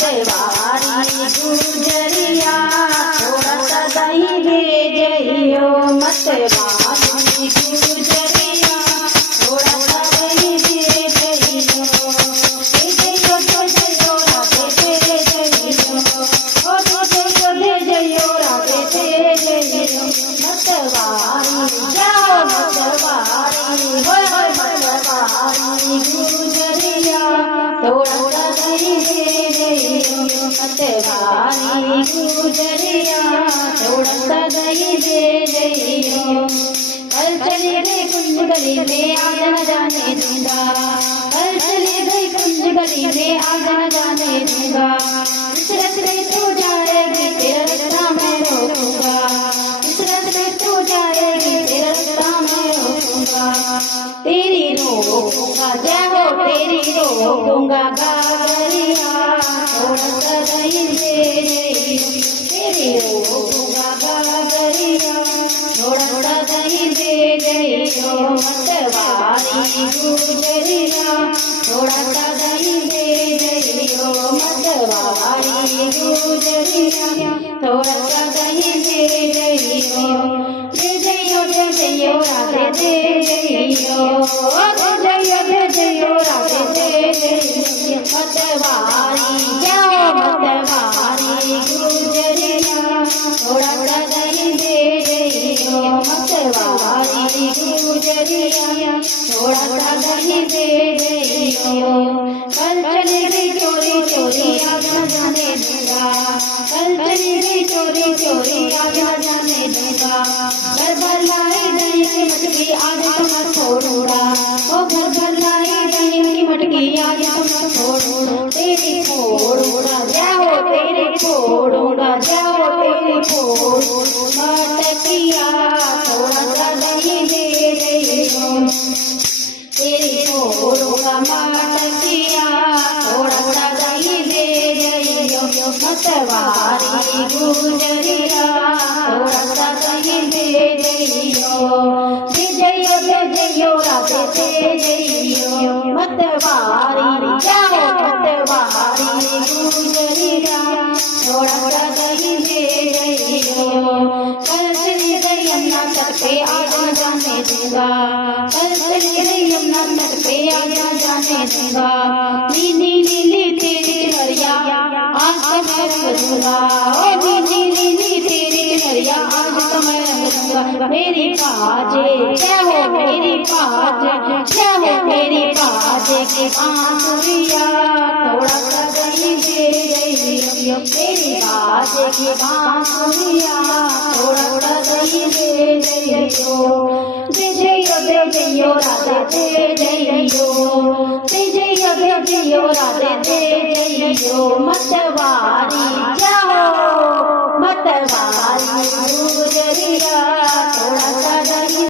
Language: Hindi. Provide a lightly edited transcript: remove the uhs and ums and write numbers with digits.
मतवारी गुजरिया थोड़ा सा दही दे जइयो मतवारी गुजरिया थोड़ा सा दही दे जइयो तो जइयो राधे दे जइयो ओ तो जइयो राधे दे जइयो मतवारी जाओ मतवारी होय होय मतवारी गुजरिया थोड़ा सा दही दे जइयो मतवारी गुजरिया थोड़ा सा दही दे जइयो कल चले गए कुंज गली में आज न जाने दूंगा कल चले गए कुंज गली में आज न जाने दूंगा इस रास्ते तू जाएगी तेरा रास्ता मैं रोकूंगा इस रास्ते तू जाएगी तेरा रास्ता मैं रोकूंगा तेरी रोकूंगा जय हो तेरी रोकूंगा गागरिया थोड़ा सा दही दे तेरी रोकूंगा गागरिया थोड़ा सा दही दे जइयो मतवारी गुजरिया थोड़ा सा दही दे जइयो मतवारी गुजरिया थोड़ा सा दही दे जइयो राधे दे जइयो दे जइयो राधे दे जइयो मतवारी जाओ मतवारी गुजरिया थोड़ा सा दही दे जइयो मतवारी गुजरिया थोड़ा सा दही दे जइयो कल चली गई चोरी चोरी आज न जाने दूंगा कल चली गई चोरी चोरी आज न जाने दूंगा घर भर लाई दही की मटकी आज तो मैं छोड़ूंगा ओ घर भर लाई दही की मटकी आज तो मैं छोड़ूंगा तेरी छोड़ूंगा जाओ तेरी छोड़ूंगा जाओ तेरी छोड़ूंगा मटकिया थोड़ा सा दही दे जइयो तेरी छोड़ूंगा मटकिया थोड़ा सा दही दे जइयो मतवारी गुजरिया थोड़ा सा दही दे जइयो राधे दे जइयो मतवारी जाओ मतवारी गुजरिया थोड़ा सा दही दे जइयो कल चली गई यमुना तट पे आज न जाने दूंगा कल चली गई यमुना तट पे आज न जाने दूंगा नीली नीली तेरी हरिया आज तो मैं रंगूंगा ओ नीली नीली तेरी हरिया आज तो मैं रंगूंगा मेरी बाजे क्या हो मेरी बाजे क्या हो मेरी बाजे की बांसुरिया थोड़ा सा दही दे जइयो मेरी बाजे की बांसुरिया थोड़ा सा दही दे जइयो राधे दे जइयो राधे दे जइयो मतवारी